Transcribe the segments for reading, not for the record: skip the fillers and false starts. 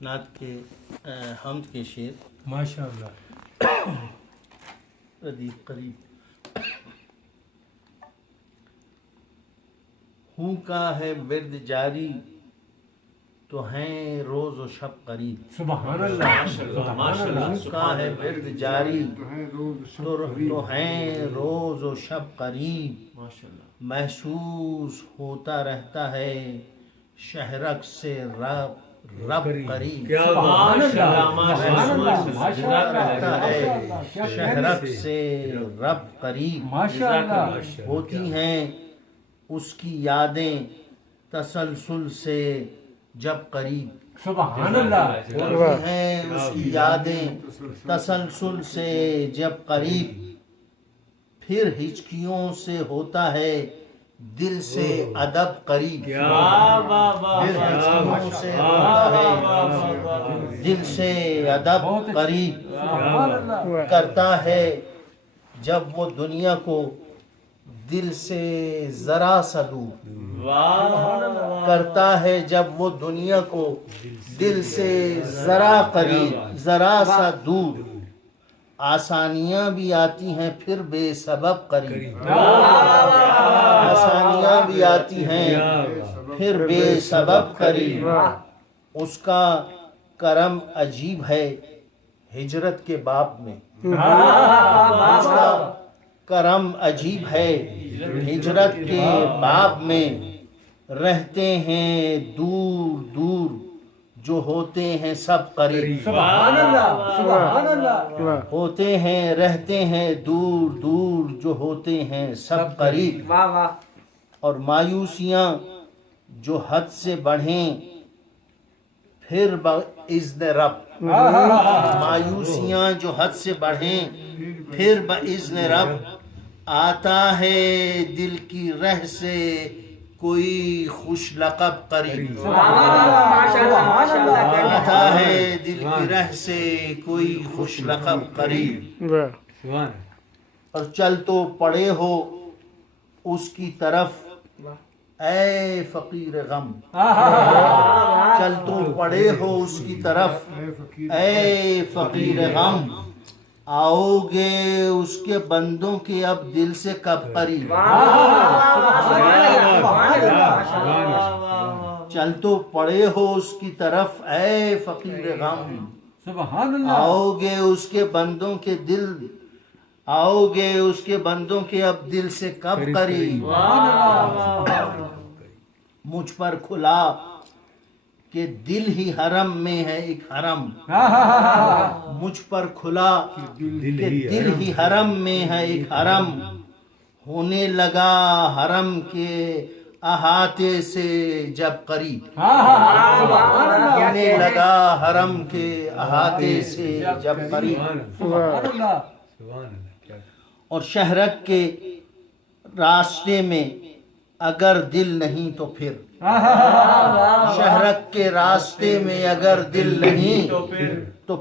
نعت کے حمد کے شعر ماشاء اللہ ردیف قریب ہوں کا ہے ورد جاری تو ہیں روز و شب قریب سبحان اللہ سبحان اللہ ہوں کا ہے ورد جاری تو ہیں روز و شب قریب محسوس ہوتا رہتا ہے شہرک سے رب قریب سبحان اللہ سبحان اللہ ہوتا رہتا ہے شہرک سے رب قریب ماشاء اللہ ہوتی ہیں اس کی یادیں تسلسل سے جب قریب سبحان اللہ ہوتی ہیں اس کی یادیں تسلسل سے جب قریب پھر ہچکیوں سے ہوتا ہے دل سے ادب قریب پھر ہچکیوں سے ہوتا ہے دل سے ادب قریب کرتا ہے جب وہ دنیا کو دل سے ذرا سا دور کرتا ہے جب وہ دنیا کو دل سے ذرا قریب ذرا سا دور آسانیاں بھی آتی ہیں پھر بے سبب قریب آسانیاں بھی آتی ہیں پھر بے سبب قریب اس کا کرم عجیب ہے ہجرت کے باب میں اس کا کرم عجیب ہے ہجرت کے باب میں رہتے ہیں دور دور جو ہوتے ہیں سب قریب سبحان اللہ سبحان اللہ ہوتے ہیں رہتے ہیں دور دور جو ہوتے ہیں سب قریب اور مایوسیاں جو حد سے بڑھیں پھر باذن رب مایوسیاں جو حد سے بڑھیں پھر باذن رب آتا ہے دل کی رہ سے کوئی خوش لقب قریب آتا ہے دل کی رہ سے کوئی خوش لقب قریب اور چل تو پڑے ہو اس کی طرف اے فقیر غم چل تو پڑے ہو اس کی طرف اے فقیر غم آؤ گے اس کے بندوں کے اب دل سے کب قریب چل تو پڑے ہو اس کی طرف اے فقیر غم سبحان اللہ آؤ گے اس کے بندوں کے دل آؤ گے اس کے بندوں کے اب دل سے کب قریب مجھ پر کھلا کہ دل ہی حرم میں ہے ایک حرم مجھ پر کھلا کہ دل ہی حرم میں ہے ایک حرم ہونے لگا حرم کے احاطے سے جب قریب ہونے لگا حرم کے احاطے سے جب قریب اور شہرک کے راستے میں اگر دل نہیں تو پھر شہرک کے راستے میں اگر دل نہیں تو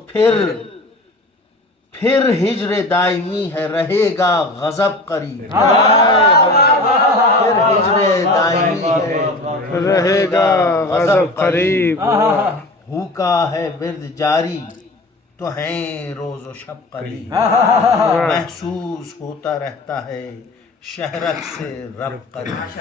پھر ہجر دائمی ہے رہے گا غضب قریب پھر ہجر دائمی ہے رہے گا غضب قریب ہو کا ہے ورد جاری تو ہیں روز و شب قریب محسوس ہوتا رہتا ہے شہرک سے رب قریب